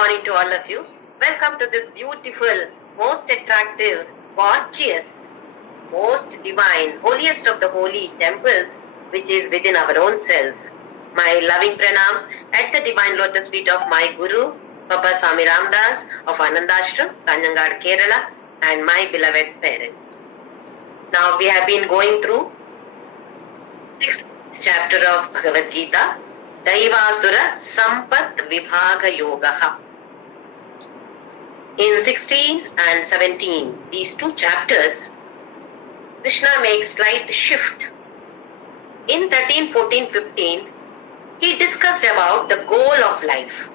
Morning to all of you. Welcome to this beautiful, most attractive, gorgeous, most divine, holiest of the holy temples, which is within our own selves. My loving pranams at the divine lotus feet of my Guru, Papa Swami Ramdas of Anandashram, Kanjangad, Kerala, and my beloved parents. Now we have been going through 6th chapter of Bhagavadgita, Daivasura Sampat Vibhaga Yogaha. In 16 and 17, these two chapters, Krishna makes slight shift. In 13, 14, 15, he discussed about the goal of life.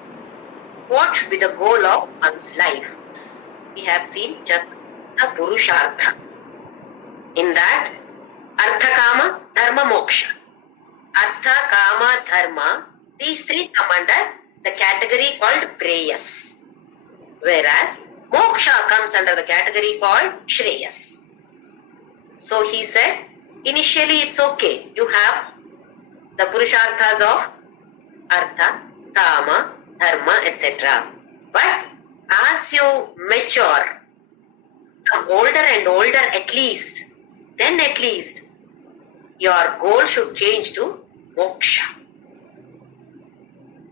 What should be the goal of one's life? We have seen Jatha Purushartha. In that, Artha Kama, Dharma, Moksha. Artha, Kama, Dharma, these three come under the category called Preyas. Whereas Moksha comes under the category called Shreyas. So he said, initially it's okay. You have the Purusharthas of Artha, Kama, Dharma, etc. But as you mature, become older and older at least, then at least your goal should change to Moksha.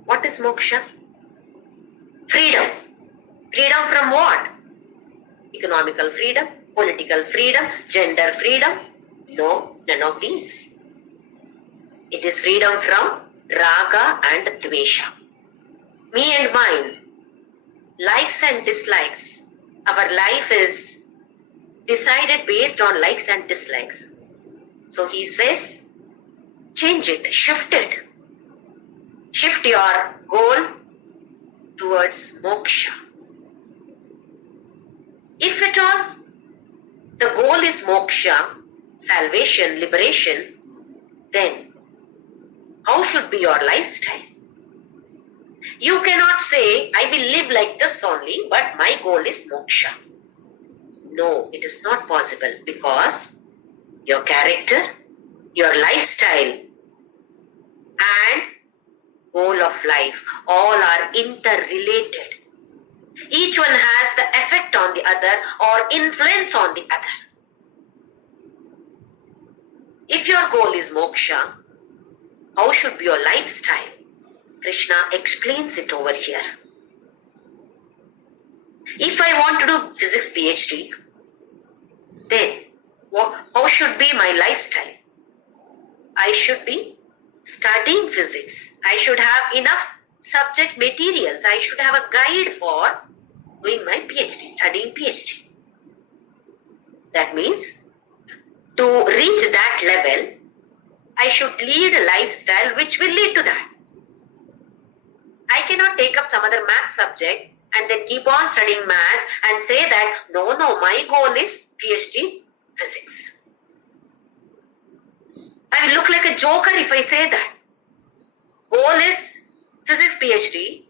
What is Moksha? Freedom. Freedom from what? Economical freedom, political freedom, gender freedom? No, none of these. It is freedom from raga and dvesha. Me and mine, likes and dislikes. Our life is decided based on likes and dislikes. So he says, change it, shift it. Shift your goal towards moksha. If at all the goal is moksha, salvation, liberation, then how should be your lifestyle? You cannot say, I will live like this only, but my goal is moksha. No, it is not possible because your character, your lifestyle, and goal of life all are interrelated. Each one has the effect on the other or influence on the other. If your goal is moksha, how should be your lifestyle? Krishna explains it over here. If I want to do physics PhD, then how should be my lifestyle? I should be studying physics. I should have enough subject materials. I should have a guide for doing my PhD, studying PhD. That means to reach that level, I should lead a lifestyle which will lead to that. I cannot take up some other math subject and then keep on studying maths and say that, no, my goal is PhD physics. I will look like a joker if I say that. Goal is physics PhD.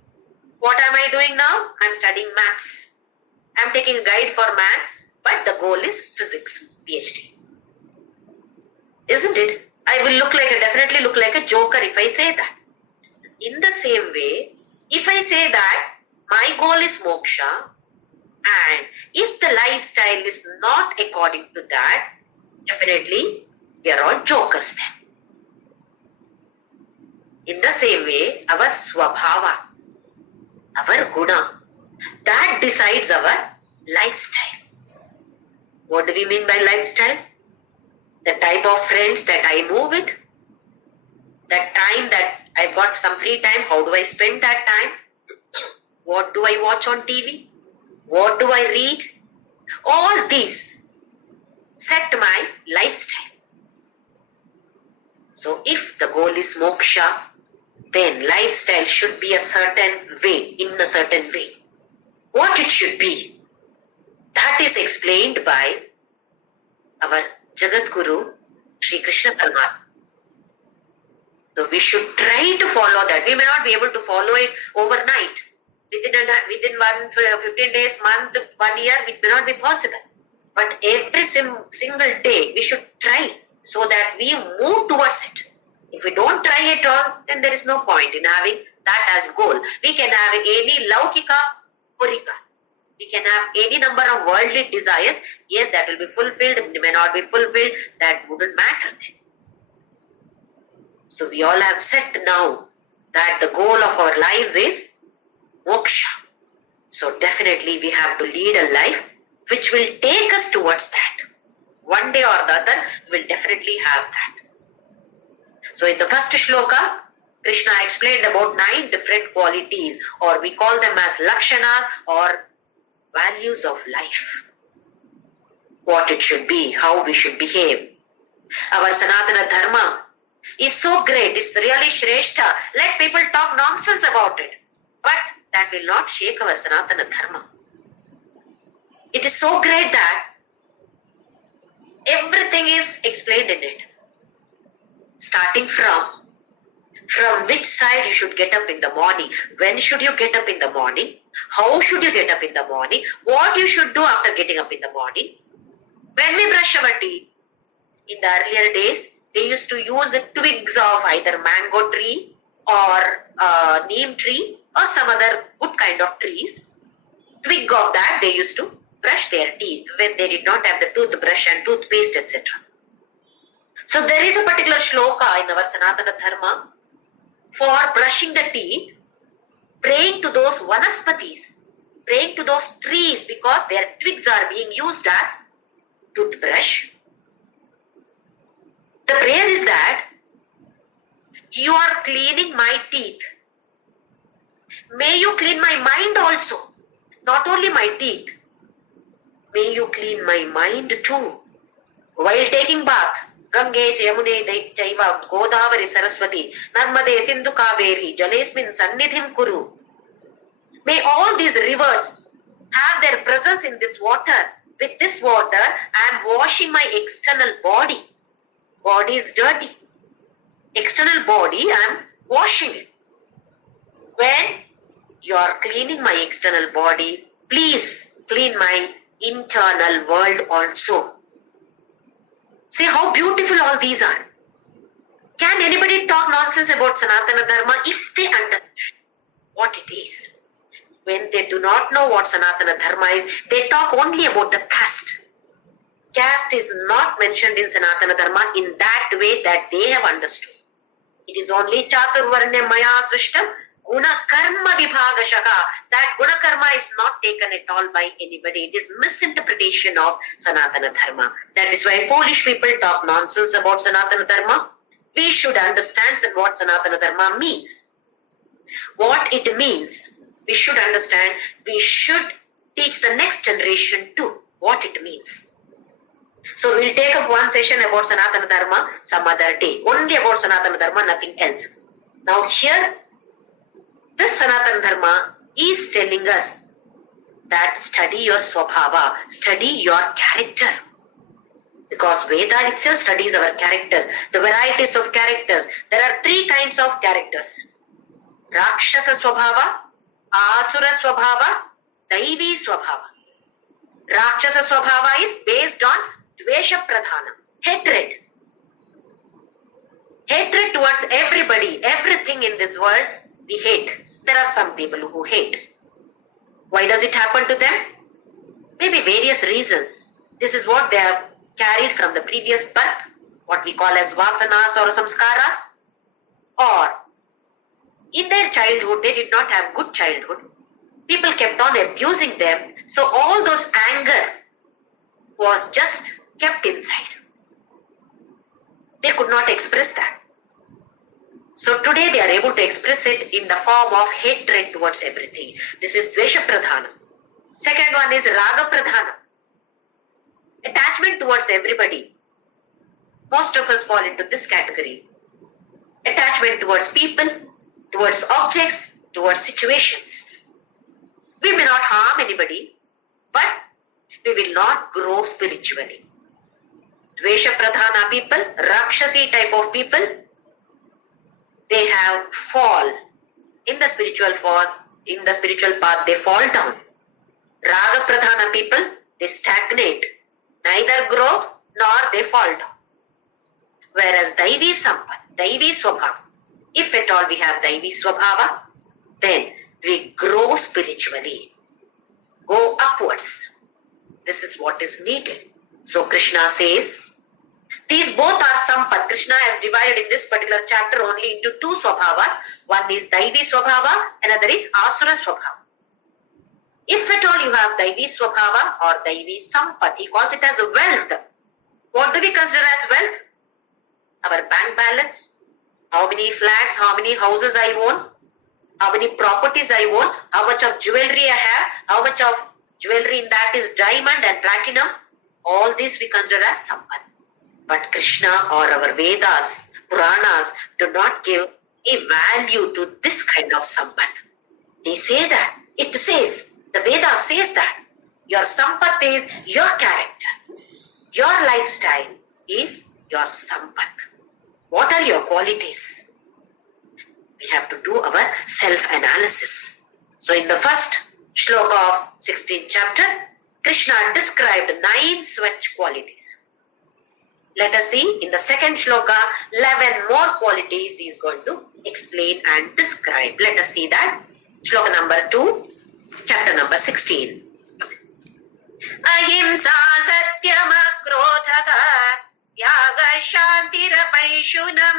What am I doing now? I am studying maths. I am taking a guide for maths, but the goal is physics PhD. Isn't it? I will definitely look like a joker if I say that. In the same way, if I say that my goal is moksha, and if the lifestyle is not according to that, definitely we are all jokers then. In the same way, our swabhava, our guna, that decides our lifestyle. What do we mean by lifestyle? The type of friends that I move with, the time that I've got some free time, how do I spend that time? What do I watch on TV? What do I read? All these set my lifestyle. So if the goal is moksha, then lifestyle should be a certain way, in a certain way. What it should be, that is explained by our Jagat Guru, Sri Krishna Paramahatma. So we should try to follow that. We may not be able to follow it overnight. Within 15 days, month, 1 year, it may not be possible. But every single day, we should try so that we move towards it. If we don't try at all, then there is no point in having that as goal. We can have any laukika purikas. We can have any number of worldly desires. Yes, that will be fulfilled, may not be fulfilled. That wouldn't matter then. So we all have set now that the goal of our lives is moksha. So definitely we have to lead a life which will take us towards that. One day or the other, we will definitely have that. So in the first shloka, Krishna explained about 9 different qualities, or we call them as lakshanas or values of life. What it should be, how we should behave. Our Sanatana Dharma is so great, it's really Shrestha. Let people talk nonsense about it. But that will not shake our Sanatana Dharma. It is so great that everything is explained in it. Starting from which side you should get up in the morning, when should you get up in the morning, how should you get up in the morning, what you should do after getting up in the morning. When we brush our teeth, in the earlier days, they used to use the twigs of either mango tree or neem tree or some other good kind of trees. Twig of that they used to brush their teeth when they did not have the toothbrush and toothpaste, etc. So there is a particular shloka in our Sanatana Dharma for brushing the teeth, praying to those vanaspatis, praying to those trees because their twigs are being used as toothbrush. The prayer is that you are cleaning my teeth. May you clean my mind also, not only my teeth. May you clean my mind too. While taking bath, Gange, Yamune, Jaiva, Godavari, Saraswati, Narmade, Sindhu, Kaveri, Jalesmin, Sannidhim, Kuru. May all these rivers have their presence in this water. With this water, I am washing my external body. Body is dirty. External body, I am washing it. When you are cleaning my external body, please clean my internal world also. See how beautiful all these are. Can anybody talk nonsense about Sanatana Dharma if they understand what it is? When they do not know what Sanatana Dharma is, they talk only about the caste. Caste is not mentioned in Sanatana Dharma in that way that they have understood. It is only Chaturvarnya Maya Srishtam Guna Karma Vibhagashaka. That Guna Karma is not taken at all by anybody. It is misinterpretation of Sanatana Dharma. That is why foolish people talk nonsense about Sanatana Dharma. We should understand what Sanatana Dharma means. What it means, we should understand. We should teach the next generation too what it means. So we'll take up one session about Sanatana Dharma some other day. Only about Sanatana Dharma, nothing else. Now here, this Sanatana Dharma is telling us that study your swabhava, study your character. Because Veda itself studies our characters, the varieties of characters. There are 3 kinds of characters. Rakshasa swabhava, Asura swabhava, Daivi swabhava. Rakshasa swabhava is based on Dvesha Pradhana, hatred. Hatred towards everybody, everything in this world, we hate. There are some people who hate. Why does it happen to them? Maybe various reasons. This is what they have carried from the previous birth, what we call as vasanas or samskaras. Or in their childhood, they did not have good childhood. People kept on abusing them. So all those anger was just kept inside. They could not express that. So today they are able to express it in the form of hatred towards everything. This is Dvesha Pradhana. Second one is Raga Pradhana. Attachment towards everybody. Most of us fall into this category. Attachment towards people, towards objects, towards situations. We may not harm anybody, but we will not grow spiritually. Dvesha Pradhana people, Rakshasi type of people, they have fall in the spiritual path, they fall down. Raga Pradhana people, they stagnate, neither grow nor they fall down. Whereas Daivi Sampat, Daivi Swabhava, if at all we have Daivi Swabhava, then we grow spiritually, go upwards. This is what is needed. So Krishna says, these both are sampat. Krishna has divided in this particular chapter only into two swabhavas. One is Daivi swabhava, another is Asura swabhava. If at all you have Daivi swabhava or Daivi sampat, he calls it as wealth. What do we consider as wealth? Our bank balance, how many flats, how many houses I own, how many properties I own, how much of jewelry I have, how much of jewelry in that is diamond and platinum. All these we consider as sampat. But Krishna or our Vedas, Puranas do not give a value to this kind of sampat. They say that, it says, the Vedas says that your sampat is your character. Your lifestyle is your sampat. What are your qualities? We have to do our self-analysis. So in the first shloka of 16th chapter, Krishna described 9 Swach qualities. Let us see in the second shloka, 11 more qualities he is going to explain and describe. Let us see that. Shloka number 2, chapter number 16. Ahimsa satyama krodhaga yaga shantirapaishunam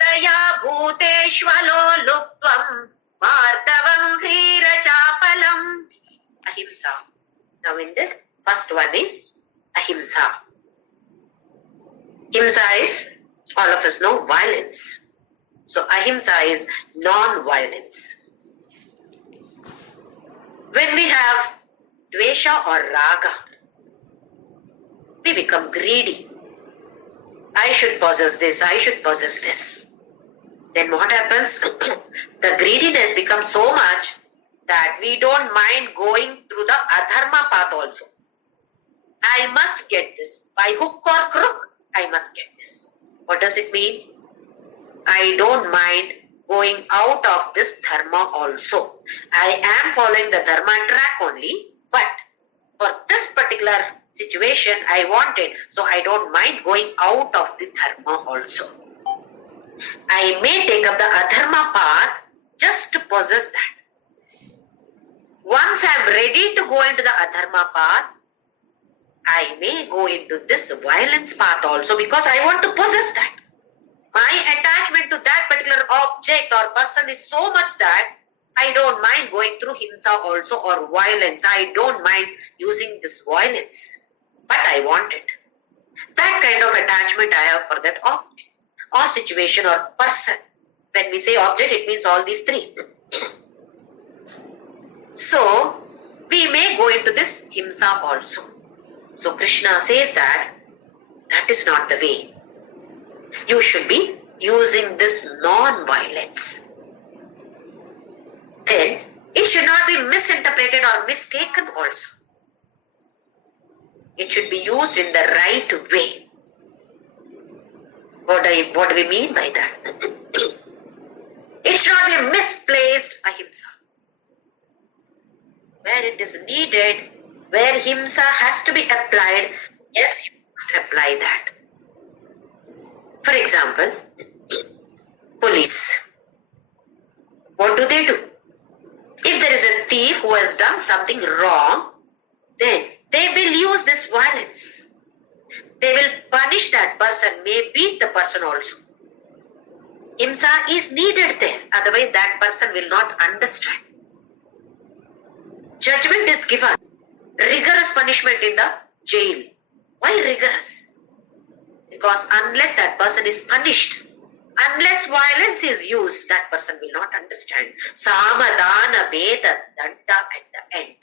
taya bhuteshvalo luptvam martavam hrira chapalam. Ahimsa. Now in this, first one is ahimsa. Himsa is, all of us know, violence. So ahimsa is non-violence. When we have dvesha or raga, we become greedy. I should possess this, I should possess this. Then what happens? The greediness becomes so much that we don't mind going through the adharma path also. I must get this. By hook or crook, I must get this. What does it mean? I don't mind going out of this dharma also. I am following the dharma track only, but for this particular situation I want it, so I don't mind going out of the dharma also. I may take up the adharma path just to possess that. Once I am ready to go into the adharma path, I may go into this violence path also because I want to possess that. My attachment to that particular object or person is so much that I don't mind going through himsa also or violence. I don't mind using this violence, but I want it. That kind of attachment I have for that object or situation or person. When we say object, it means all these three. So, we may go into this himsa also. So Krishna says that is not the way. You should be using this non-violence. Then it should not be misinterpreted or mistaken also. It should be used in the right way. What do we mean by that? It should not be misplaced ahimsa. Where it is needed, where himsa has to be applied, yes, you must apply that. For example, police. What do? If there is a thief who has done something wrong, then they will use this violence. They will punish that person, may beat the person also. Himsa is needed there, otherwise that person will not understand. Judgment is given. Rigorous punishment in the jail. Why rigorous? Because unless that person is punished, unless violence is used, that person will not understand. Samadana Veda Danda at the end.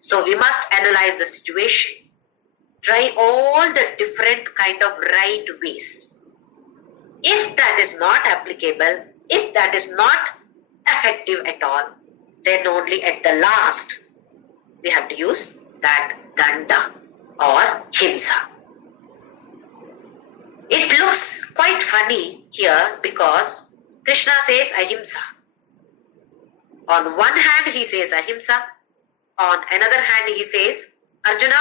So we must analyze the situation. Try all the different kind of right ways. If that is not applicable, if that is not effective at all, then only at the last we have to use that danda or himsa. It looks quite funny here because Krishna says ahimsa. On one hand he says ahimsa, on another hand he says, Arjuna,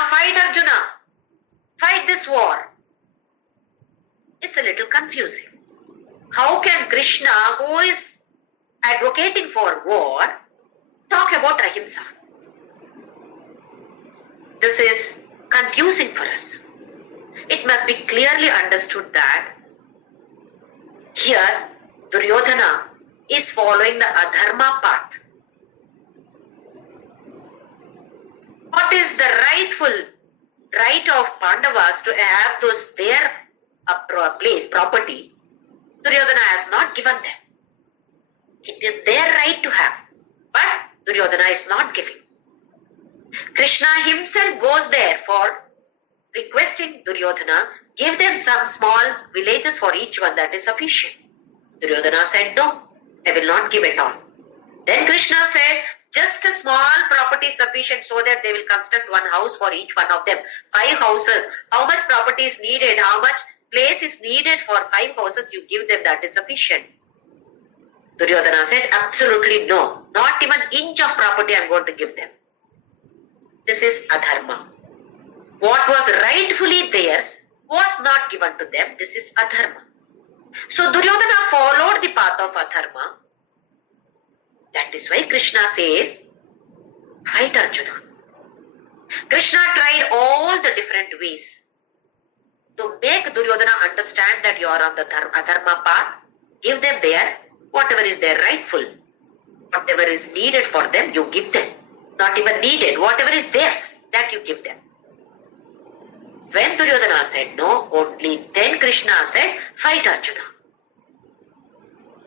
fight this war. It's a little confusing. How can Krishna, who is advocating for war, talk about ahimsa. This is confusing for us. It must be clearly understood that here Duryodhana is following the adharma path. What is the rightful right of Pandavas to have those their place, property? Duryodhana has not given them. It is their right to have, but Duryodhana is not giving. Krishna himself goes there for requesting Duryodhana, give them some small villages for each one, that is sufficient. Duryodhana said, no, I will not give at all. Then Krishna said, just a small property is sufficient so that they will construct one house for each one of them. 5 houses. How much property is needed? How much place is needed for 5 houses? You give them, that is sufficient. Duryodhana said, absolutely no. Not even inch of property I am going to give them. This is adharma. What was rightfully theirs was not given to them. This is adharma. So Duryodhana followed the path of adharma. That is why Krishna says, fight Arjuna. Krishna tried all the different ways to make Duryodhana understand that you are on the adharma path. Give them their, whatever is their rightful. Whatever is needed for them, you give them. Not even needed, whatever is theirs, that you give them. When Duryodhana said no, only then Krishna said, fight Arjuna.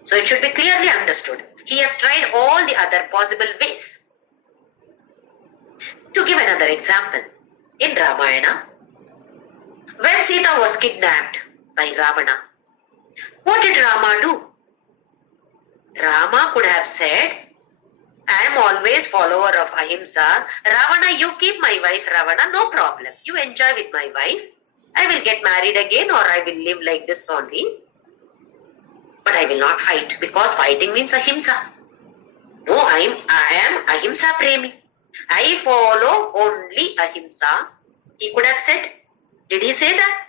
So it should be clearly understood. He has tried all the other possible ways. To give another example, in Ramayana, when Sita was kidnapped by Ravana, what did Rama do? Rama could have said, I am always follower of ahimsa. Ravana, you keep my wife Ravana, no problem. You enjoy with my wife. I will get married again or I will live like this only. But I will not fight because fighting means ahimsa. No, I am ahimsa premi. I follow only ahimsa. He could have said. Did he say that?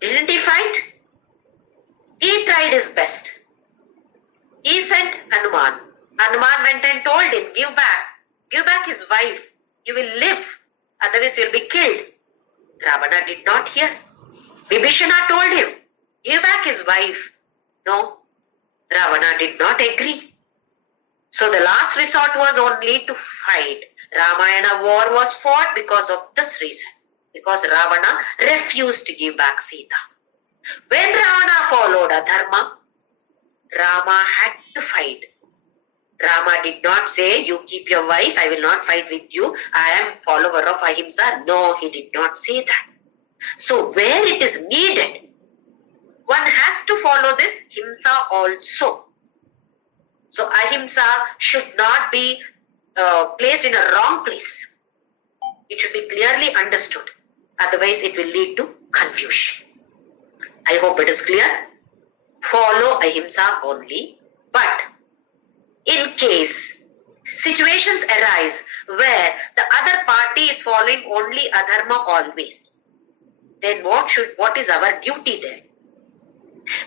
Didn't he fight? He tried his best. He sent Hanuman. Hanuman went and told him, give back his wife. You will live, otherwise you will be killed. Ravana did not hear. Vibhishana told him, give back his wife. No, Ravana did not agree. So the last resort was only to fight. Ramayana war was fought because of this reason. Because Ravana refused to give back Sita. When Ravana followed adharma, Rama had to fight. Rama did not say, you keep your wife, I will not fight with you. I am follower of ahimsa. No, he did not say that. So where it is needed, one has to follow this himsa also. So ahimsa should not be placed in a wrong place. It should be clearly understood. Otherwise it will lead to confusion. I hope it is clear. Follow ahimsa only. But in case situations arise where the other party is following only adharma always, then what is our duty there?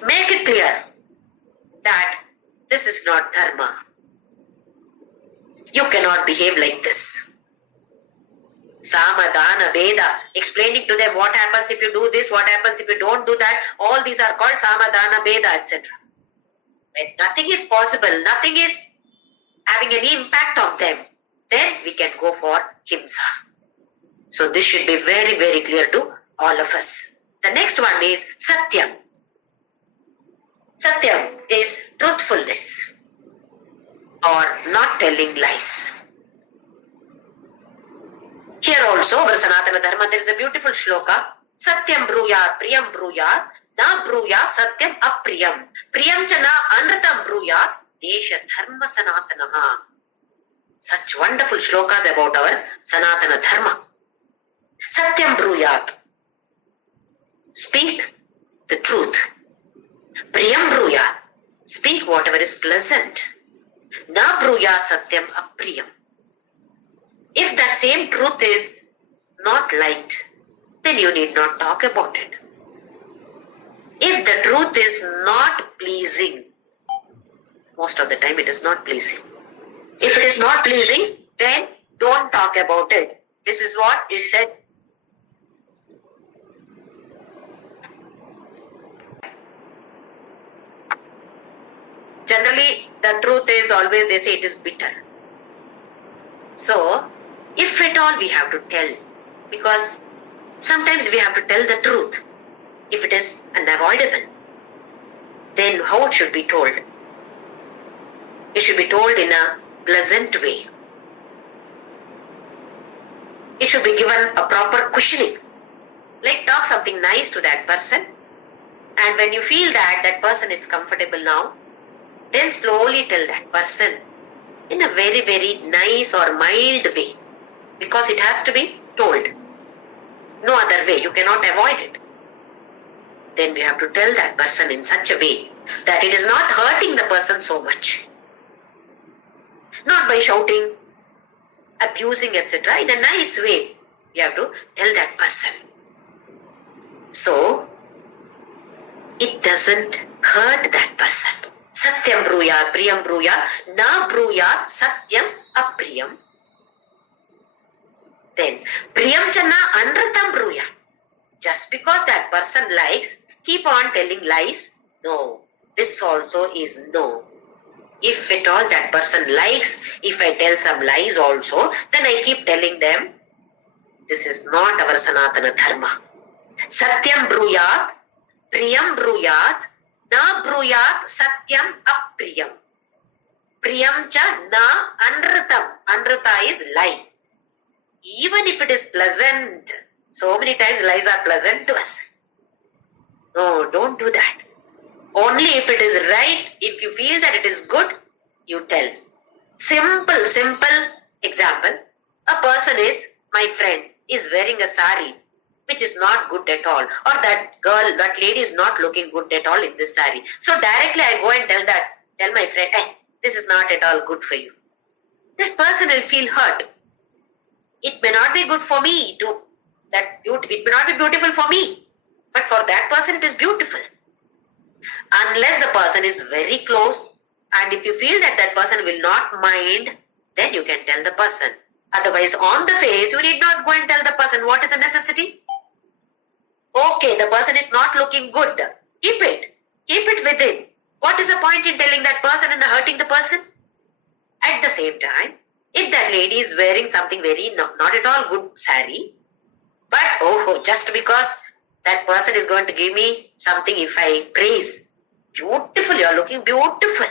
Make it clear that this is not dharma. You cannot behave like this. Samadana, Veda, explaining to them what happens if you do this, what happens if you don't do that. All these are called Samadana, Veda, etc. When nothing is possible, nothing is having any impact on them, then we can go for himsa. So this should be very, very clear to all of us. The next one is Satyam. Satyam is truthfulness or not telling lies. Here also, over Sanatana Dharma, there is a beautiful shloka. Satyam bruyat, priyam bruyat, na bruyat satyam apriyam. Priyam cha na anratam bruyat, desha dharma sanatanaha. Such wonderful shlokas about our Sanatana Dharma. Satyam bruyat. Speak the truth. Priyam bruyat. Speak whatever is pleasant. Na bruyat satyam apriyam. If that same truth is not liked, then you need not talk about it. If the truth is not pleasing, most of the time it is not pleasing. If it is not pleasing, then don't talk about it. This is what is said. Generally, the truth is always, they say it is bitter. So, if at all we have to tell, because sometimes we have to tell the truth. If it is unavoidable, then how it should be told? It should be told in a pleasant way. It should be given a proper cushioning. Like talk something nice to that person, and when you feel that that person is comfortable now, then slowly tell that person in a very, very nice or mild way, because it has to be told. No other way, you cannot avoid it. Then we have to tell that person in such a way that it is not hurting the person so much. Not by shouting, abusing, etc. In a nice way, you have to tell that person. So, it doesn't hurt that person. Satyam bruyat, priyam bruyat, na bruyat, satyam apriyam. Then, priyam cha na anratam bruyat. Just because that person likes, keep on telling lies? No. This also is no. If at all that person likes, if I tell some lies also, then I keep telling them, this is not our Sanatana Dharma. Satyam bruyat, priyam bruyat, na bruyat, satyam apriyam. Priyam cha na anratam. Anrata is lie. Even if it is pleasant, so many times lies are pleasant to us. No, don't do that. Only if it is right, if you feel that it is good, you tell. Simple example. A person is, my friend, is wearing a sari which is not good at all. Or that girl, that lady is not looking good at all in this sari. So directly I go and tell my friend, hey, this is not at all good for you. That person will feel hurt. It may not be good for me it may not be beautiful for me, but for that person it is beautiful. Unless the person is very close, and if you feel that that person will not mind, then you can tell the person. Otherwise, on the face, you need not go and tell the person. What is the necessity? Okay, the person is not looking good. Keep it within. What is the point in telling that person and hurting the person? At the same time, if that lady is wearing something very not at all good sari, but just because that person is going to give me something if I praise, beautiful, you are looking beautiful.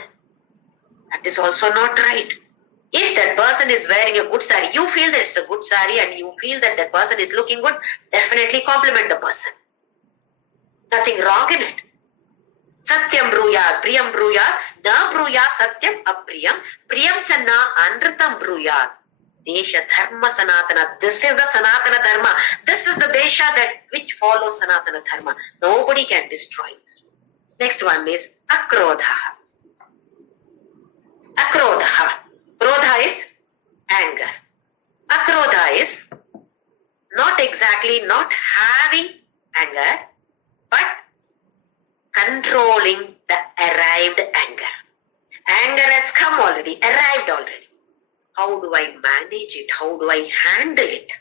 That is also not right. If that person is wearing a good sari, you feel that it's a good sari and you feel that that person is looking good, definitely compliment the person. Nothing wrong in it. Satyam bruyat, priyam bruyat, na bruyat, satyam apriyam, priyam cha na anratam bruyat. Desha dharma sanatana. This is the Sanatana Dharma. This is the Desha that which follows Sanatana Dharma. Nobody can destroy this. Next one is akrodha. Akrodha. Krodha is anger. Akrodha is not exactly not having anger, but controlling the arrived anger. Anger has come already, arrived already. How do I manage it? How do I handle it?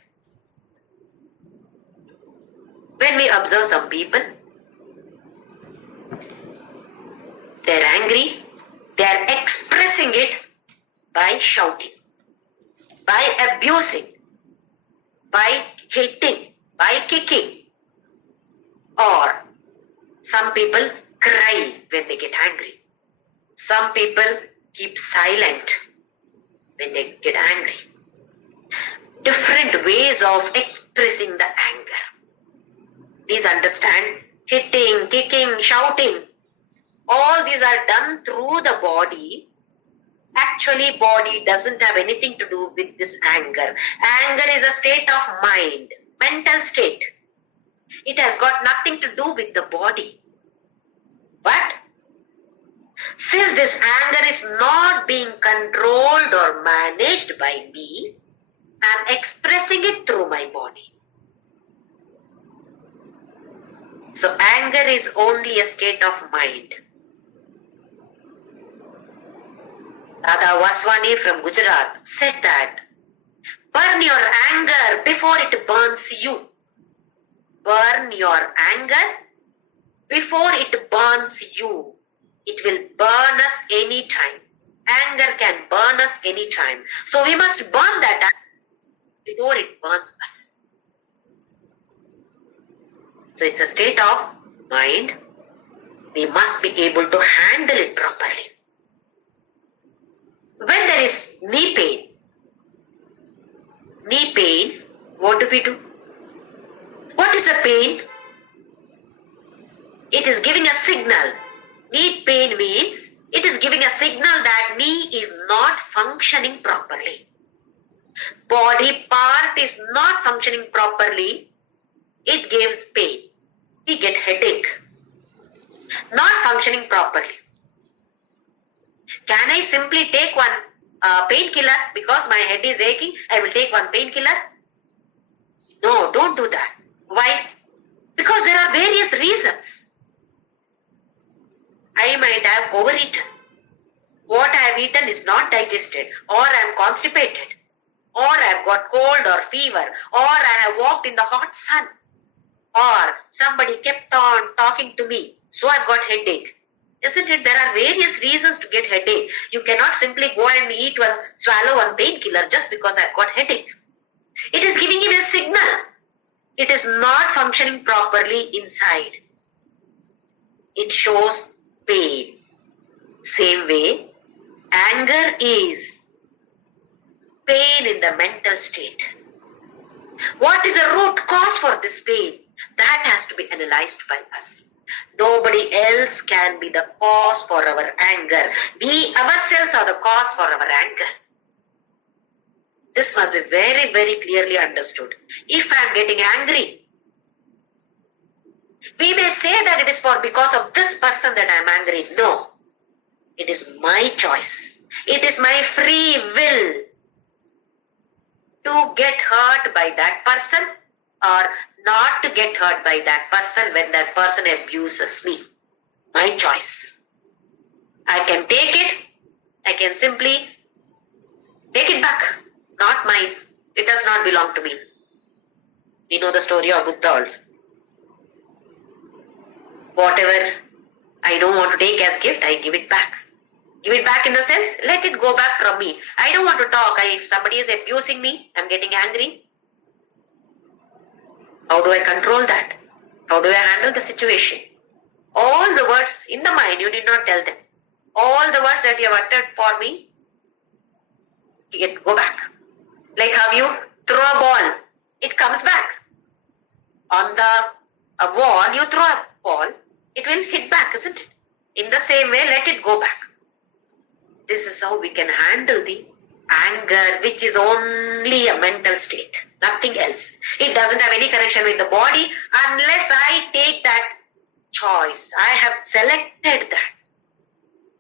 When we observe some people, they are angry, they are expressing it by shouting, by abusing, by hitting, by kicking. Or some people cry when they get angry. Some people keep silent when they get angry. Different ways of expressing the anger. Please understand, hitting, kicking, shouting, all these are done through the body. Actually, body doesn't have anything to do with this anger. Anger is a state of mind, mental state. It has got nothing to do with the body. But since this anger is not being controlled or managed by me, I am expressing it through my body. So anger is only a state of mind. Dada Vaswani from Gujarat said that, burn your anger before it burns you. Burn your anger before it burns you. It will burn us anytime. Anger can burn us anytime. So we must burn that anger before it burns us. So it's a state of mind. We must be able to handle it properly. When there is knee pain, what do we do? What is a pain? It is giving a signal. Knee pain means it is giving a signal that knee is not functioning properly. Body part is not functioning properly. It gives pain. We get headache. Not functioning properly. Can I simply take one painkiller because my head is aching? I will take one painkiller? No, don't do that. Why? Because there are various reasons. I might have overeaten. What I have eaten is not digested, or I am constipated, or I have got cold or fever, or I have walked in the hot sun, or somebody kept on talking to me, so I've got headache. Isn't it? There are various reasons to get headache. You cannot simply go and swallow one painkiller just because I've got headache. It is giving you a signal. It is not functioning properly inside. It shows pain. Same way, anger is pain in the mental state. What is the root cause for this pain? That has to be analyzed by us. Nobody else can be the cause for our anger. We ourselves are the cause for our anger. This must be very, very clearly understood. If I am getting angry, we may say that it is because of this person that I am angry. No. It is my choice. It is my free will to get hurt by that person or not to get hurt by that person when that person abuses me. My choice. I can take it. I can simply take it back. Not mine. It does not belong to me. We know the story of Buddha also. Whatever I don't want to take as gift, I give it back. Give it back in the sense, let it go back from me. I don't want to talk. If somebody is abusing me, I'm getting angry. How do I control that? How do I handle the situation? All the words in the mind, you did not tell them. All the words that you have uttered for me, go back. Like how you throw a ball, it comes back. On the wall, you throw a ball, it will hit back, isn't it? In the same way, let it go back. This is how we can handle the anger, which is only a mental state, nothing else. It doesn't have any connection with the body unless I take that choice. I have selected that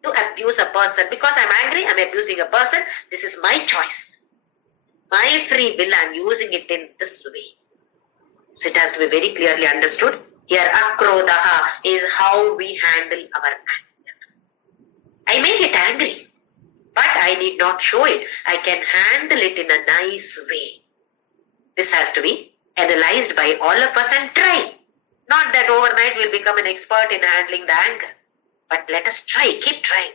to abuse a person. Because I'm angry, I'm abusing a person. This is my choice. My free will, I'm using it in this way. So it has to be very clearly understood. Here, akrodaha is how we handle our anger. I may get angry, but I need not show it. I can handle it in a nice way. This has to be analyzed by all of us and try. Not that overnight we'll become an expert in handling the anger. But let us try, keep trying.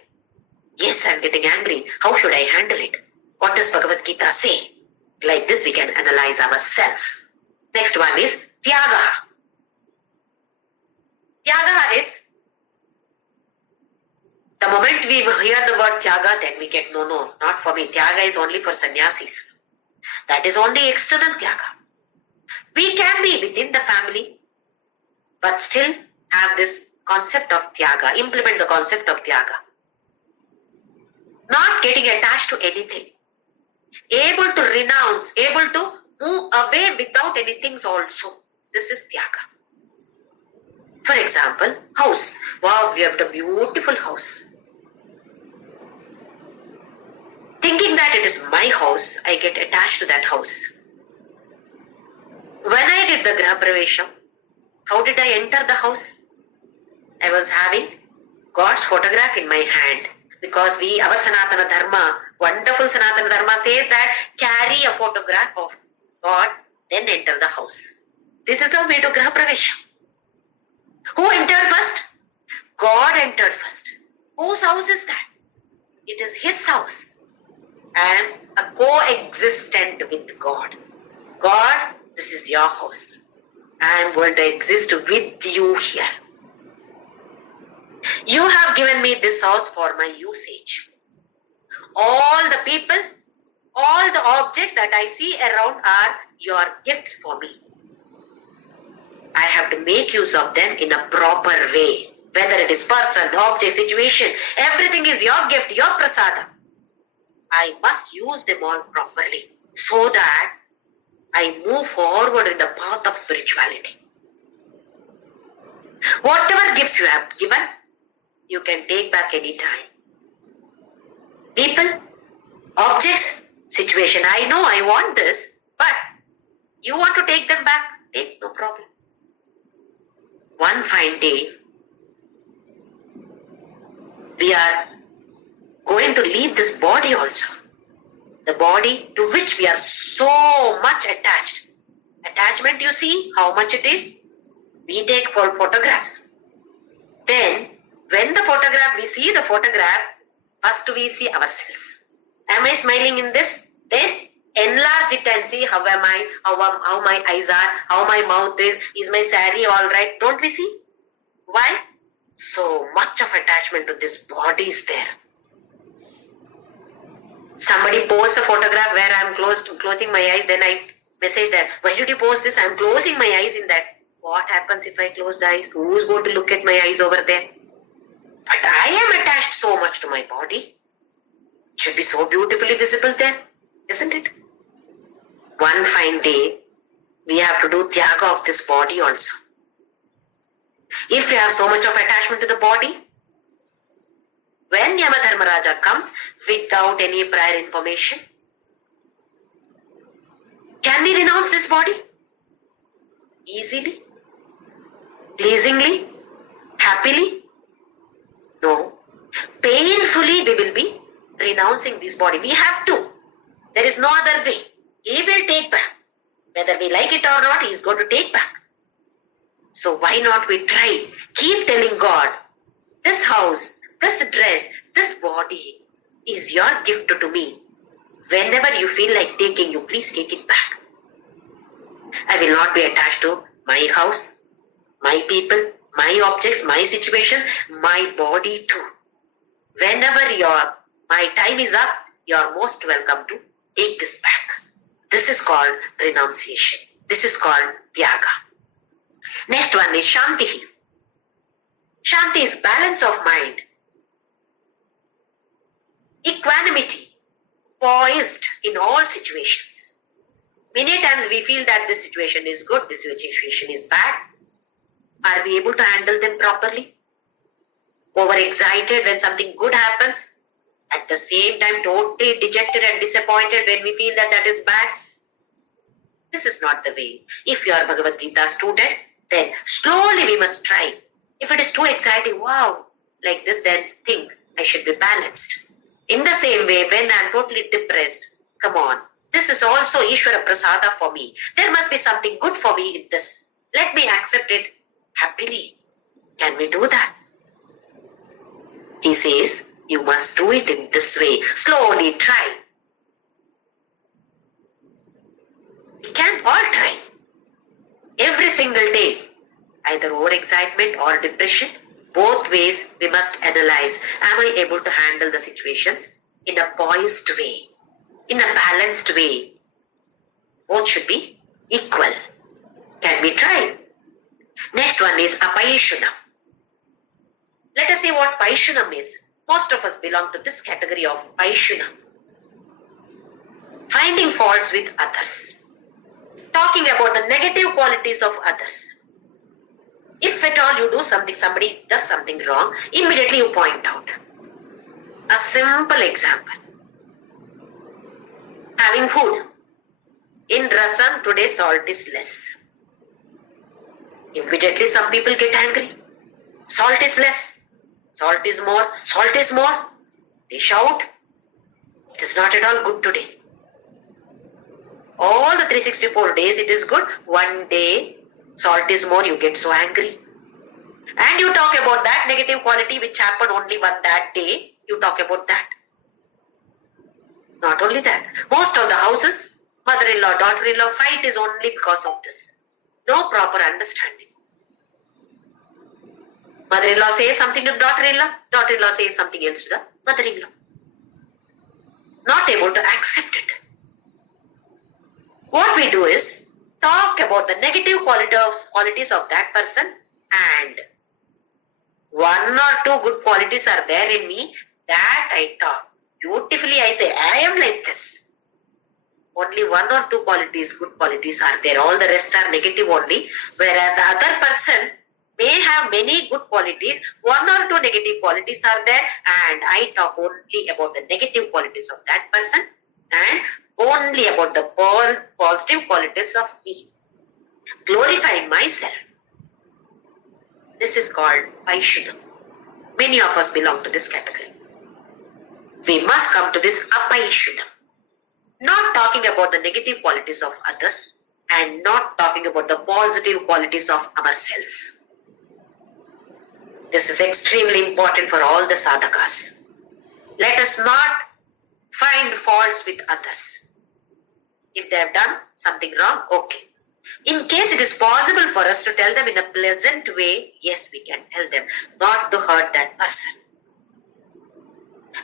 Yes, I'm getting angry. How should I handle it? What does Bhagavadgita say? Like this we can analyze ourselves. Next one is Tyaga. Tyaga is, the moment we hear the word Tyaga, then we get, no, not for me. Tyaga is only for sannyasis. That is only external Tyaga. We can be within the family, but still have this concept of Tyaga, implement the concept of Tyaga. Not getting attached to anything. Able to renounce, able to move away without anything also. This is Tyaga. For example, house. Wow, we have a beautiful house. Thinking that it is my house, I get attached to that house. When I did the Graha Pravesham, how did I enter the house? I was having God's photograph in my hand. Because our Sanatana Dharma, wonderful Sanatana Dharma says that carry a photograph of God, then enter the house. This is the way to Graha Pravesha. Who entered first? God entered first. Whose house is that? It is His house. I am a co-existent with God. God, this is your house. I am going to exist with you here. You have given me this house for my usage. All the people, all the objects that I see around are your gifts for me. I have to make use of them in a proper way. Whether it is person, object, situation, everything is your gift, your prasada. I must use them all properly so that I move forward in the path of spirituality. Whatever gifts you have given, you can take back any time. People, objects, situation. I know I want this, but you want to take them back, take no problem. One fine day, we are going to leave this body also. The body to which we are so much attached. Attachment, you see how much it is? We take for photographs. Then, when we see the photograph, first we see ourselves. Am I smiling in this? Then enlarge it and see how am I, how my eyes are, how my mouth is my saree all right? Don't we see? Why? So much of attachment to this body is there. Somebody posts a photograph where I am closing my eyes, then I message that, why did you post this? I am closing my eyes in that. What happens if I close the eyes? Who's going to look at my eyes over there? But I am attached so much to my body. It should be so beautifully visible there, isn't it? One fine day, we have to do tyaga of this body also. If we have so much of attachment to the body, when Yamadharmaraja comes without any prior information, can we renounce this body? Easily? Pleasingly? Happily? No. Painfully we will be renouncing this body. We have to. There is no other way. He will take back. Whether we like it or not, he is going to take back. So why not we try? Keep telling God, this house, this dress, this body is your gift to me. Whenever you feel like taking, you please take it back. I will not be attached to my house, my people, my objects, my situations, my body too. Whenever my time is up, you are most welcome to take this back. This is called renunciation. This is called tyaga. Next one is shanti. Shanti is balance of mind, equanimity, poised in all situations. Many times we feel that this situation is good, this situation is bad. Are we able to handle them properly? Overexcited when something good happens, at the same time totally dejected and disappointed when we feel that that is bad. This is not the way. If you are a Bhagavadgita student, then slowly we must try. If it is too exciting, wow, like this, then think I should be balanced. In the same way, when I am totally depressed, come on, this is also Ishvara Prasada for me. There must be something good for me in this. Let me accept it happily. Can we do that? He says, you must do it in this way. Slowly try. We can all try. Every single day, either overexcitement or depression, both ways we must analyze. Am I able to handle the situations in a poised way, in a balanced way? Both should be equal. Can we try? Next one is apayishunam. Let us see what paishunam is. Most of us belong to this category of paishunam. Finding faults with others. Talking about the negative qualities of others. If at all you do something, somebody does something wrong, immediately you point out. A simple example. Having food. In rasam today salt is less. Immediately some people get angry. Salt is less. Salt is more. Salt is more. They shout. It is not at all good today. All the 364 days it is good. One day salt is more, you get so angry. And you talk about that negative quality which happened only that day. You talk about that. Not only that, most of the houses, mother-in-law, daughter-in-law fight is only because of this. No proper understanding. Mother-in-law says something to daughter-in-law, daughter-in-law says something else to the mother-in-law. Not able to accept it. What we do is talk about the negative qualities of that person, and one or two good qualities are there in me, that I talk. Beautifully I say, I am like this. Only one or two qualities, good qualities are there. All the rest are negative only. Whereas the other person may have many good qualities, one or two negative qualities are there, and I talk only about the negative qualities of that person and only about the positive qualities of me. Glorifying myself. This is called Vaishnava. Many of us belong to this category. We must come to this Apaishuna. Not talking about the negative qualities of others and not talking about the positive qualities of ourselves. This is extremely important for all the sadhakas. Let us not find faults with others. If they have done something wrong, okay. In case it is possible for us to tell them in a pleasant way, yes, we can tell them, not to hurt that person.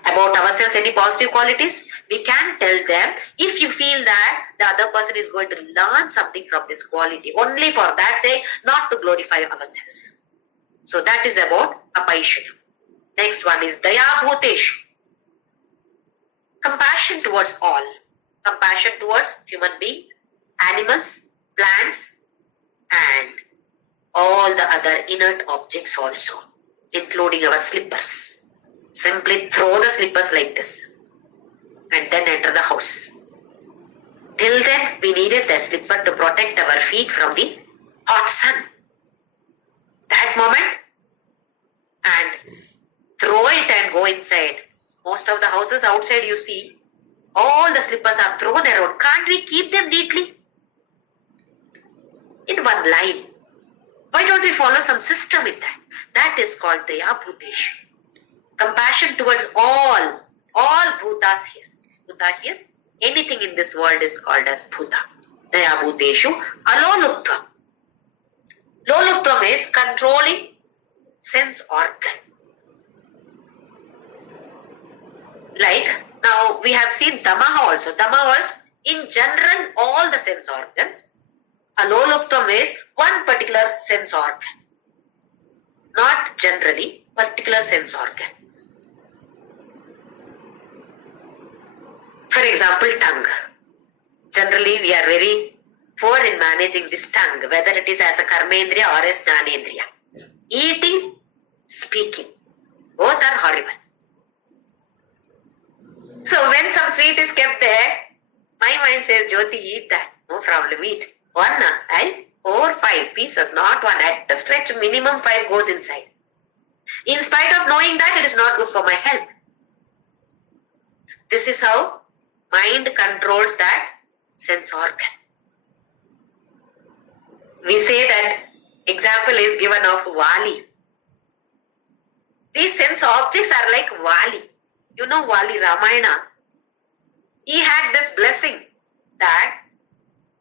About ourselves, any positive qualities, we can tell them if you feel that the other person is going to learn something from this quality. Only for that sake, not to glorify ourselves. So that is about Apaishana. Next one is Daya Bhuteshu. Compassion towards all. Compassion towards human beings, animals, plants, and all the other inert objects also, including our slippers. Simply throw the slippers like this and then enter the house. Till then, we needed that slipper to protect our feet from the hot sun. That moment, and throw it and go inside. Most of the houses outside you see, all the slippers are thrown around. Can't we keep them neatly? In one line. Why don't we follow some system in that? That is called Daya Bhuteshu. Compassion towards all bhutas here. Bhuta here, anything in this world is called as bhuta. Daya Bhuteshu aloluptvam. Loluptvam is controlling sense organ. Like now we have seen Damaha also. Damaha was in general all the sense organs. Aloluptvam is one particular sense organ. Not generally, particular sense organ. For example, tongue. Generally, we are very poor in managing this tongue, whether it is as a karmendriya or as jnanendriya. Eating, speaking, both are horrible. So when some sweet is kept there, my mind says, Jyoti, eat that. No problem, eat. 4 or 5 pieces, not one. At the stretch, minimum 5 goes inside. In spite of knowing that it is not good for my health. This is how mind controls that sense organ. We say that example is given of Vali. These sense objects are like Vali. You know Vali, Ramayana. He had this blessing that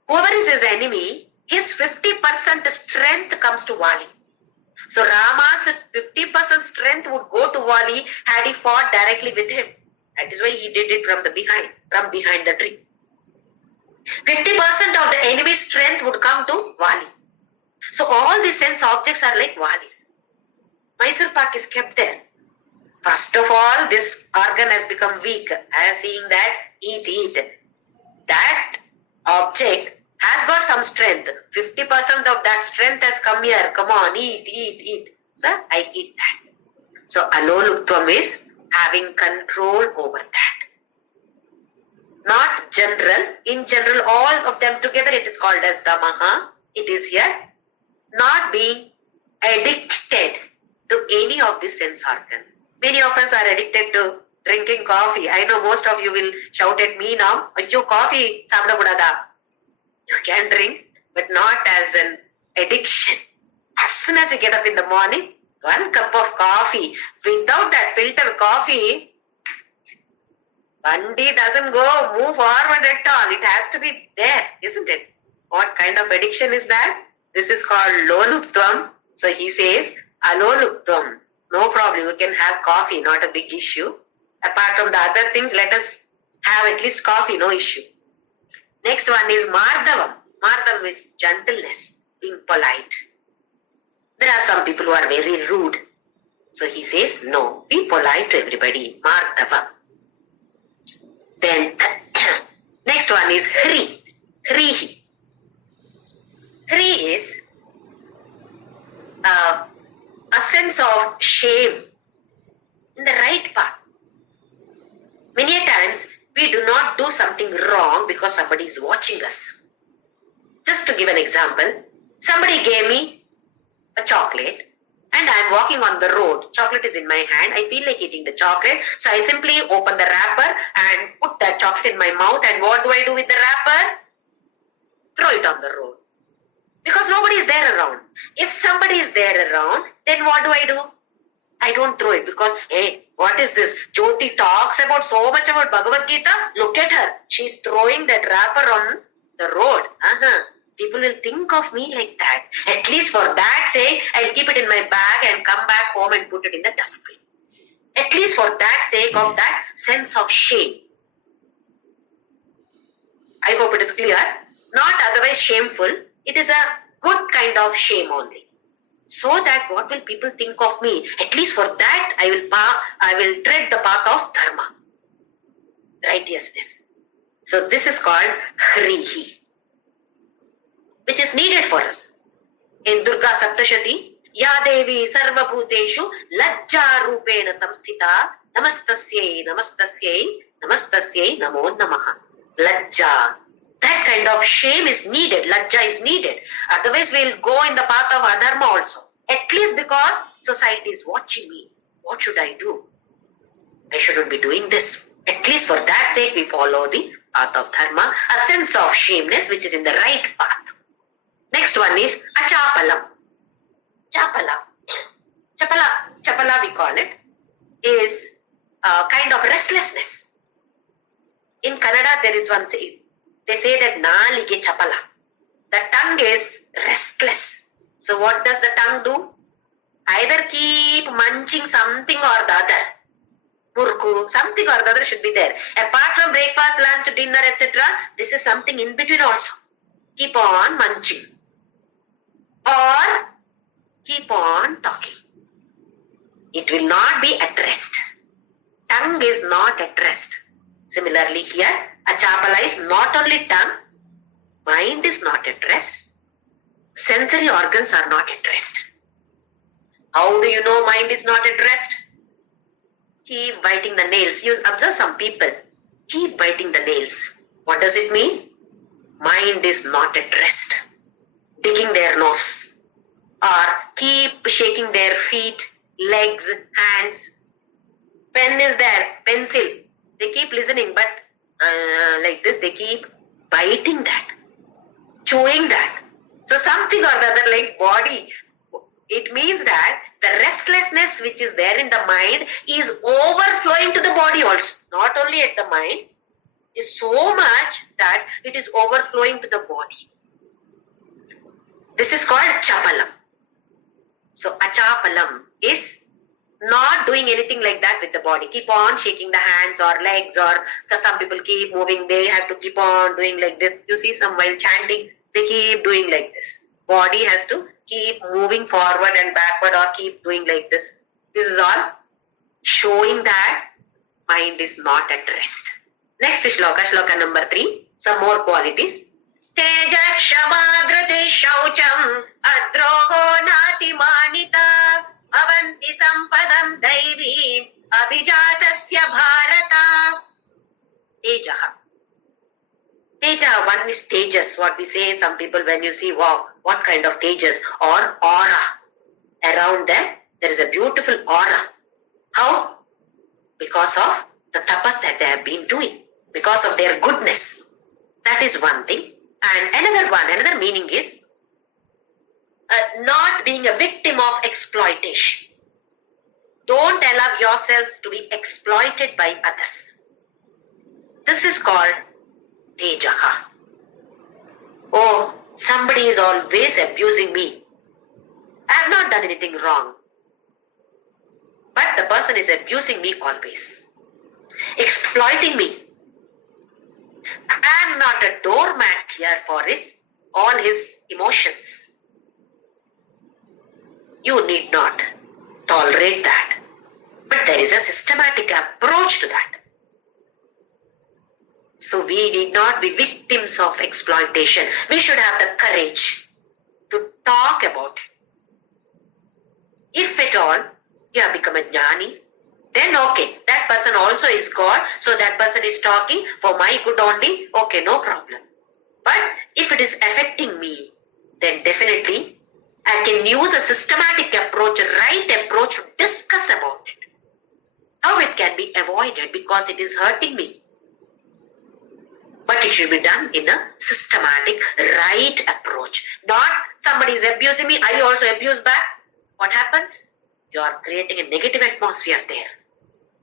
whoever is his enemy, his 50% strength comes to Vali. So Rama's 50% strength would go to Vali had he fought directly with him. That is why he did it from behind the tree. 50% of the enemy's strength would come to Vali. So all these sense objects are like Valis. Mysore pak is kept there. First of all, this organ has become weak. I am seeing that, eat. That object has got some strength. 50% of that strength has come here. Come on, eat. So I eat that. So aloluptvam is having control over that. Not general. In general, all of them together it is called as damaha. It is here. Not being addicted to any of these sense organs. Many of us are addicted to drinking coffee. I know most of you will shout at me now, "Ayyo, coffee, sapdakudada." You can drink, but not as an addiction. As soon as you get up in the morning, 1 cup of coffee. Without that filter coffee, Bandi doesn't move forward at all. It has to be there, isn't it? What kind of addiction is that? This is called loluptvam. So he says, aloluptvam. No problem, you can have coffee, not a big issue. Apart from the other things, let us have at least coffee, no issue. Next one is mardavam. Mardavam is gentleness, being polite. There are some people who are very rude. So he says, no, be polite to everybody. Mardavam. Then, next one is hri. Hrihi. Hri is a sense of shame in the right path. Many times, we do not do something wrong because somebody is watching us. Just to give an example, somebody gave me a chocolate and I am walking on the road. Chocolate is in my hand. I feel like eating the chocolate. So I simply open the wrapper and put that chocolate in my mouth. And what do I do with the wrapper? Throw it on the road. Because nobody is there around. If somebody is there around, then what do? I don't throw it because, hey, what is this? JYOTHI talks about so much about Bhagavadgita. Look at her. She's throwing that wrapper on the road. People will think of me like that. At least for that sake, I'll keep it in my bag and come back home and put it in the dustbin. At least for that sake of that sense of shame. I hope it is clear. Not otherwise shameful. It is a good kind of shame only. So that what will people think of me? At least for that, I will tread the path of dharma. Righteousness. So this is called hrihi, which is needed for us. In Durga Saptashati, Ya Devi Sarva Bhuteshu Lajja Rupena Samsthita Namastasyai Namastasyai Namastasyai Namo Namaha. Lajja. That kind of shame is needed. Lajja is needed. Otherwise, we'll go in the path of adharma also. At least because society is watching me. What should I do? I shouldn't be doing this. At least for that sake, we follow the path of dharma. A sense of shameness which is in the right path. Next one is achapalam. Chapala we call it, is a kind of restlessness. In Kannada, there is one saying. They say that nalige chapala. The tongue is restless. So what does the tongue do? Either keep munching something or the other. Murku, something or the other should be there. Apart from breakfast, lunch, dinner, etc., this is something in between also. Keep on munching. Or keep on talking. It will not be at rest. Tongue is not at rest. Similarly here, achapala is not only tongue, mind is not at rest, sensory organs are not at rest. How do you know mind is not at rest? Keep biting the nails. You observe some people, keep biting the nails. What does it mean? Mind is not at rest. Digging their nose. Or keep shaking their feet, legs, hands. Pen is there, pencil. They keep listening, but like this, they keep biting that, chewing that. So something or the other likes body. It means that the restlessness which is there in the mind is overflowing to the body also. Not only at the mind, is so much that it is overflowing to the body. This is called chapalam. So achapalam is not doing anything like that with the body. Keep on shaking the hands or legs, or because some people keep moving, they have to keep on doing like this. You see some while chanting, they keep doing like this. Body has to keep moving forward and backward or keep doing like this. This is all showing that mind is not at rest. Next shloka, shloka number 3. Some more qualities. Tejakshamadrite shaucham adroho nati manita avanti sampadam daivi abhijatasya bharata. Tejaha. Teja, one is tejas. What we say, some people when you see, wow, what kind of tejas or aura. Around them, there is a beautiful aura. How? Because of the tapas that they have been doing because of their goodness. That is one thing. And another meaning is not being a victim of exploitation. Don't allow yourselves to be exploited by others. This is called tejaha. Oh, somebody is always abusing me. I have not done anything wrong. But the person is abusing me always, exploiting me. I am not a doormat here for all his emotions. You need not tolerate that. But there is a systematic approach to that. So we need not be victims of exploitation. We should have the courage to talk about it. If at all you have become a jnani, then okay, that person also is God, so that person is talking for my good only, okay, no problem. But if it is affecting me, then definitely I can use a systematic approach, a right approach to discuss about it. How it can be avoided because it is hurting me. But it should be done in a systematic, right approach. Not somebody is abusing me, I also abuse back. What happens? You are creating a negative atmosphere there.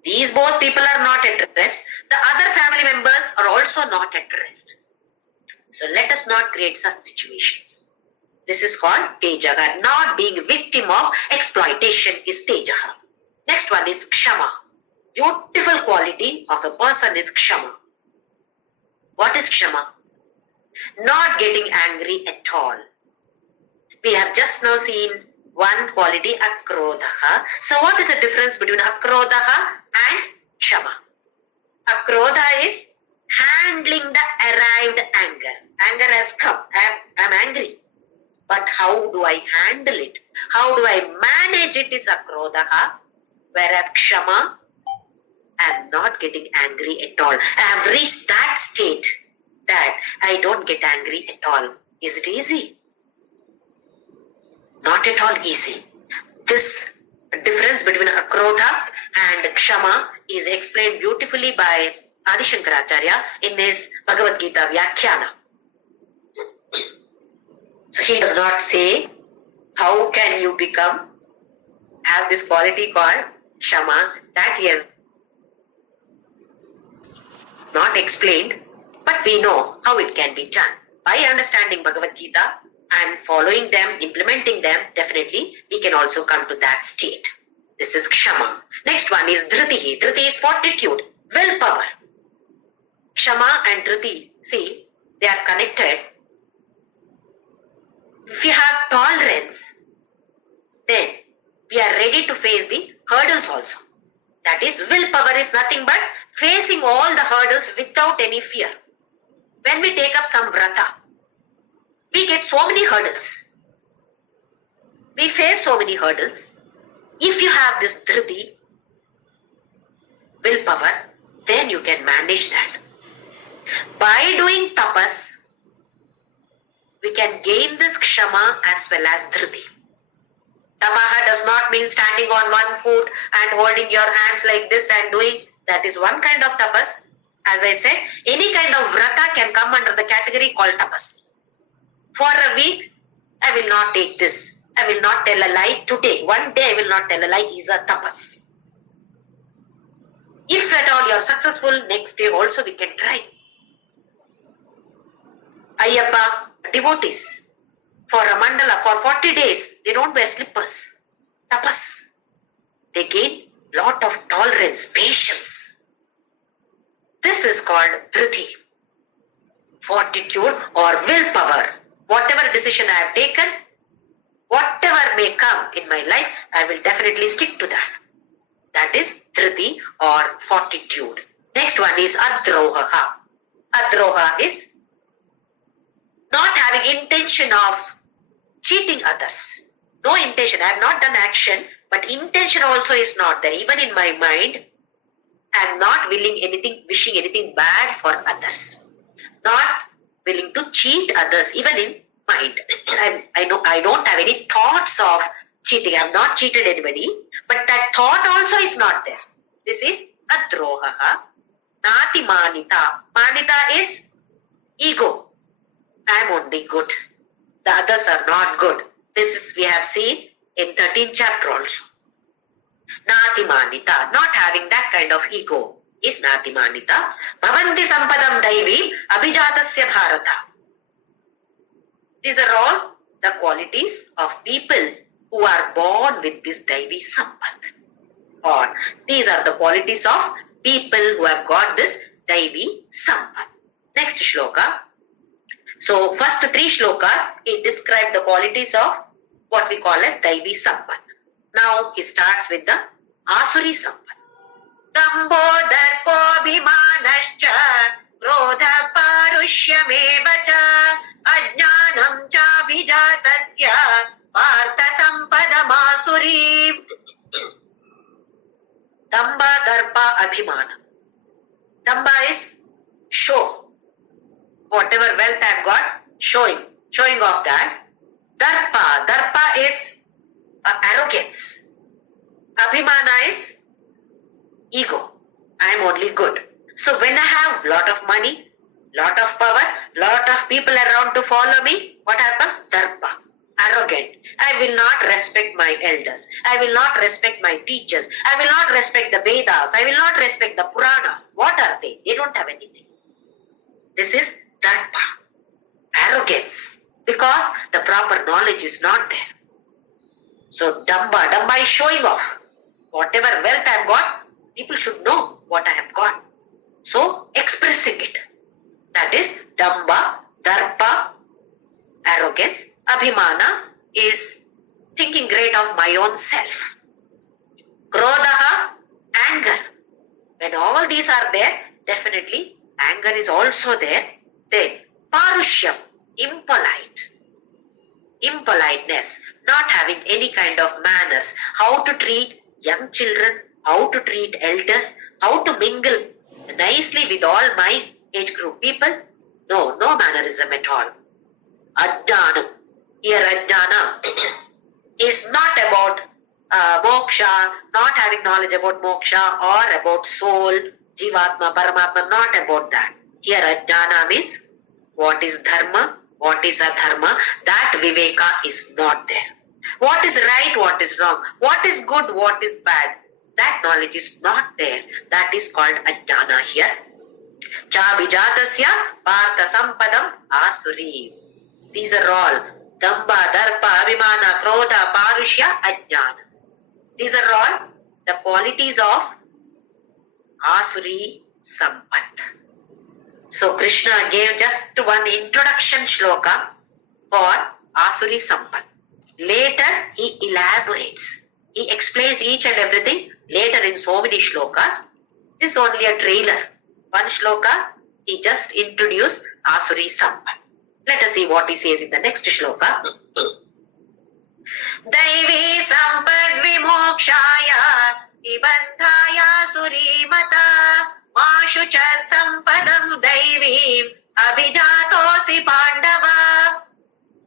These both people are not at rest. The other family members are also not at rest. So let us not create such situations. This is called tejaha. Not being a victim of exploitation is tejaha. Next one is kshama. Beautiful quality of a person is kshama. What is kshama? Not getting angry at all. We have just now seen one quality, akrodha. So what is the difference between akrodha and kshama? Akrodha is handling the arrived anger. Anger has come. I am angry. But how do I handle it? How do I manage it is akrodha. Whereas kshama, I am not getting angry at all. I have reached that state that I don't get angry at all. Is it easy? Not at all easy. This difference between akrodha and kshama is explained beautifully by Adi Shankaracharya in his Bhagavadgita Vyakhyana. So he does not say how can you have this quality called kshama, that he has not explained, but we know how it can be done. By understanding Bhagavad Gita and following them, implementing them, definitely we can also come to that state. This is kshama. Next one is dhritihi. Dhriti is fortitude, willpower. Kshama and dhriti, see, they are connected. If we have tolerance, then we are ready to face the hurdles also. That is, willpower is nothing but facing all the hurdles without any fear. When we take up some vrata, we get so many hurdles. We face so many hurdles. If you have this dhriti, willpower, then you can manage that. By doing tapas, we can gain this kshama as well as dhriti. Tapaha does not mean standing on one foot and holding your hands like this and doing. That is one kind of tapas. As I said, any kind of vrata can come under the category called tapas. For a week, I will not take this. I will not tell a lie today. One day I will not tell a lie is a tapas. If at all you are successful, next day also we can try. Ayyappa, devotees, for a mandala, for 40 days, they don't wear slippers. Tapas. They gain lot of tolerance, patience. This is called dhriti, fortitude or willpower. Whatever decision I have taken, whatever may come in my life, I will definitely stick to that. That is dhriti or fortitude. Next one is adroha. Adroha is not having intention of cheating others. No intention. I have not done action, but intention also is not there. Even in my mind, I am not wishing anything bad for others. Not willing to cheat others, even in mind. I don't have any thoughts of cheating. I have not cheated anybody, but that thought also is not there. This is adrohaha, nati manita. Manita is ego. I am only good. The others are not good. This is we have seen in 13th chapter also. Nati manita, not having that kind of ego is nati manita. Bhavanti sampadam daivi abhijatasya bharata. These are all the qualities of people who are born with this daivi sampat. Or these are the qualities of people who have got this daivi sampat. Next shloka. So first three shlokas, he described the qualities of what we call as daivi sampat. Now he starts with the asuri sampat. Dambo darpo bhimanascha krodha parushyameva cha ajnanam cha vijatasya partha sampadam asuri. Damba darpa abhimana. Damba is show. Whatever wealth I have got, showing off that. Darpa is arrogance. Abhimana is ego. I am only good. So when I have lot of money, lot of power, lot of people around to follow me, what happens? Darpa, arrogant. I will not respect my elders. I will not respect my teachers. I will not respect the Vedas. I will not respect the Puranas. What are they? They don't have anything. This is darpa, arrogance, because the proper knowledge is not there. So damba is showing off. Whatever wealth I have got, people should know what I have got. So expressing it. That is damba, darpa, arrogance. Abhimana is thinking great of my own self. Krodha, anger. When all these are there, definitely anger is also there. Then parushyam, impoliteness, not having any kind of manners, how to treat young children, how to treat elders, how to mingle nicely with all my age group people. No mannerism at all. Ajnanam. Here ajnana is not about moksha, not having knowledge about moksha or about soul, jivatma, paramatma, not about that. Here ajnana means what is dharma, what is adharma, that viveka is not there. What is right, what is wrong, what is good, what is bad, that knowledge is not there. That is called ajnana here. Cha vijatasya partha sampadam asuri. These are all damba, darpa, abhimana, krodha, parushya, ajnana. These are all the qualities of asuri sampat. So Krishna gave just one introduction shloka for asuri sampat. Later he elaborates. He explains each and everything later in so many shlokas. This is only a trailer. One shloka, he just introduced asuri sampat. Let us see what he says in the next shloka. Daivi sampad vimokshaya ibandhaya surimata mashu cha sampadam daivim abhijatosi pandava.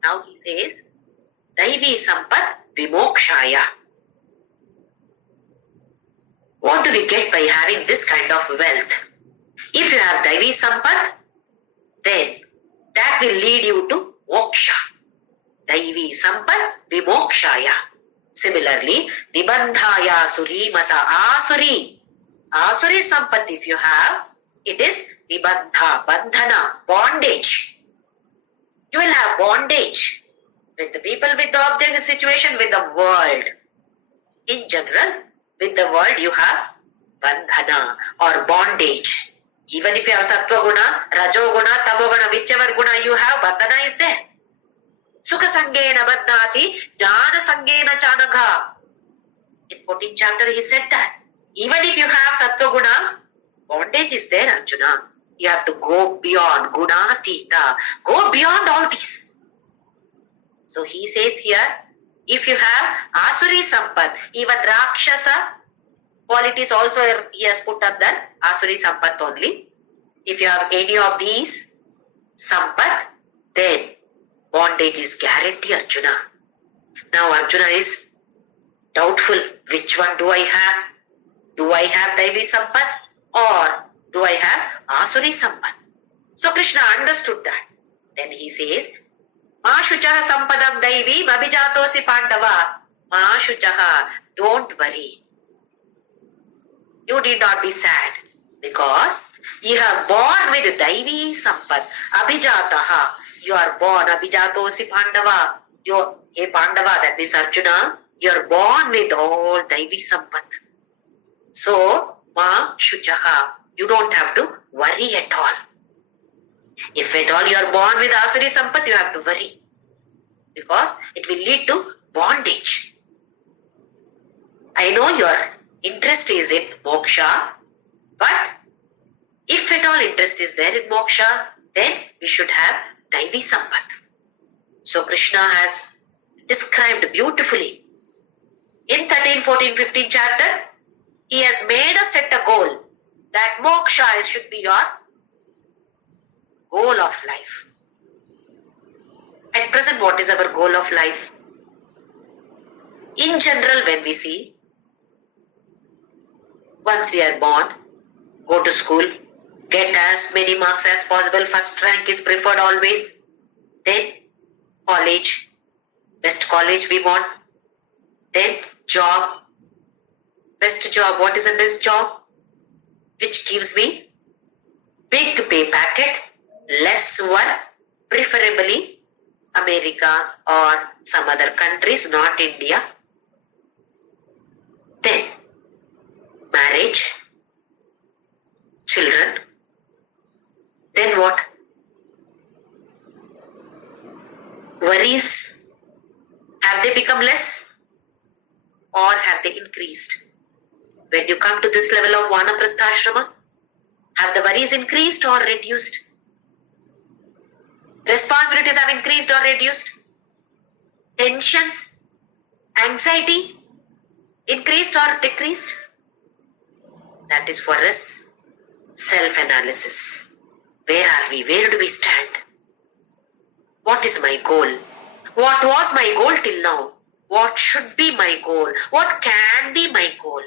Now he says, Daivi sampad vimokshaya. What do we get by having this kind of wealth? If you have Daivi sampad, then that will lead you to moksha. Daivi sampad vimokshaya. Similarly, nibandhaya surimata asuri. Asuri sampad if you have, it is nibandha, bandhana, bondage. You will have bondage with the people, with the object, the situation, with the world. In general, with the world you have bandhana or bondage. Even if you have sattva guna, rajo guna, tamo guna, whichever guna you have, bandhana is there. Sukha sangena badnati, jnana sangena chanagha. In 14th chapter he said that. Even if you have sattva guna, bondage is there, Arjuna. You have to go beyond gunatita. Go beyond all these. So he says here, if you have asuri sampat, even rakshasa qualities also he has put under asuri sampat only. If you have any of these sampat, then bondage is guaranteed, Arjuna. Now Arjuna is doubtful, which one do I have? Do I have Daivi Sampat or do I have Asuri Sampat? So Krishna understood that. Then he says, Ma Shuchaha Sampadam Daivi Mabhijatosi Pandava. Ma Shuchaha, don't worry. You need not be sad because you are born with Daivi Sampat. Abhijataha, you are born. Abhijatosi Pandava. Hey Pandava, that means Arjuna, you are born with all Daivi Sampat. So, Ma Shuchaha, you don't have to worry at all. If at all you are born with Asuri Sampat, you have to worry. Because it will lead to bondage. I know your interest is in moksha, but if at all interest is there in moksha, then we should have Daivi Sampat. So Krishna has described beautifully. In 13, 14, 15 chapter, he has made us set a goal that moksha should be your goal of life. At present, what is our goal of life? In general, when we see, once we are born, go to school, get as many marks as possible, first rank is preferred always. Then college, best college we want. Then job, best job. What is the best job? Which gives me big pay packet, less work, preferably America or some other countries, not India. Then marriage, children. Then what? Worries, have they become less or have they increased? When you come to this level of Vanaprastha, have the worries increased or reduced? Responsibilities have increased or reduced? Tensions, anxiety, increased or decreased? That is for us self-analysis. Where are we? Where do we stand? What is my goal? What was my goal till now? What should be my goal? What can be my goal?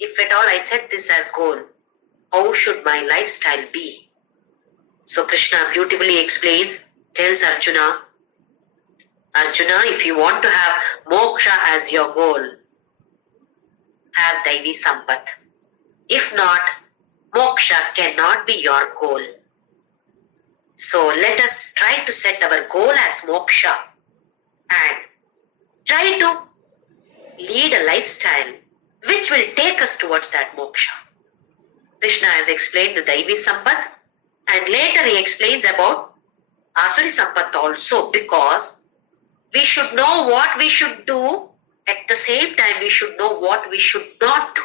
If at all I set this as goal, how should my lifestyle be? So Krishna beautifully explains, tells Arjuna, Arjuna, if you want to have moksha as your goal, have Daivi Sampat. If not, moksha cannot be your goal. So let us try to set our goal as moksha and try to lead a lifestyle which will take us towards that moksha. Krishna has explained the Daivi Sampat and later he explains about Asuri Sampat also, because we should know what we should do, at the same time we should know what we should not do.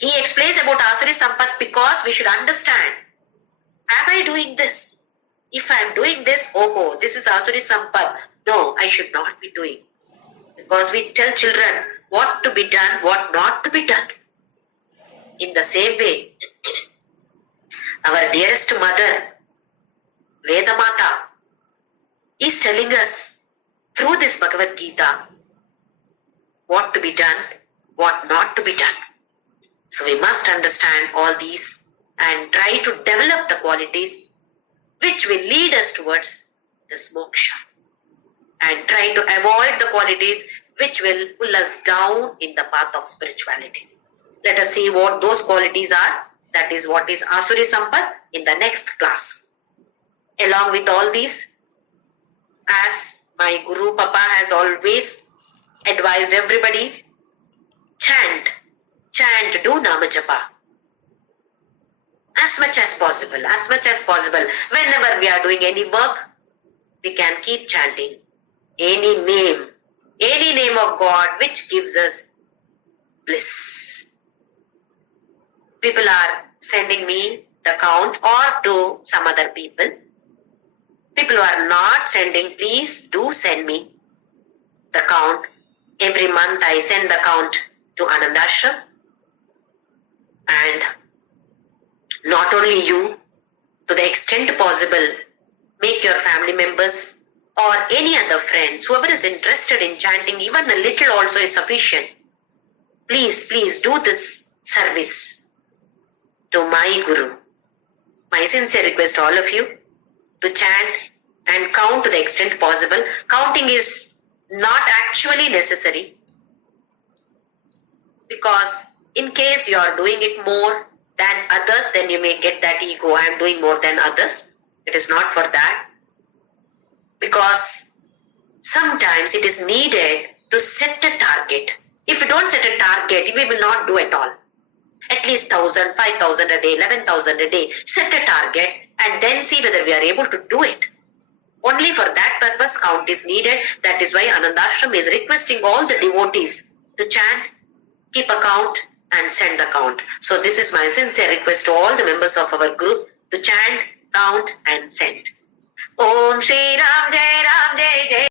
He explains about Asuri Sampat because we should understand, am I doing this? If I am doing this, oh, this is Asuri Sampat. No, I should not be doing. Because we tell children what to be done, what not to be done. In the same way, our dearest mother, Vedamata, is telling us through this Bhagavadgita what to be done, what not to be done. So we must understand all these and try to develop the qualities which will lead us towards this moksha, and try to avoid the qualities which will pull us down in the path of spirituality. Let us see what those qualities are. That is what is Asuri Sampat in the next class. Along with all these, as my Guru Papa has always advised everybody, chant, do Nama Japa. As much as possible. Whenever we are doing any work, we can keep chanting any name of God which gives us bliss. People are sending me the count, or to some other people. People who are not sending, please do send me the count. Every month I send the count to Anandashram. And not only you, to the extent possible, make your family members or any other friends, whoever is interested in chanting, even a little also is sufficient. please do this service to my Guru. My sincere request to all of you to chant and count to the extent possible. Counting is not actually necessary, because in case you are doing it more than others, then you may get that ego, I am doing more than others. It is not for that, because sometimes it is needed to set a target. If you don't set a target, we will not do at all. At least 1,000, 5,000 a day, 11,000 a day. Set a target and then see whether we are able to do it. Only for that purpose count is needed. That is why Anandashram is requesting all the devotees to chant, keep a count and send the count. So this is my sincere request to all the members of our group to chant, count and send. Om Shri Ram Jai Jai.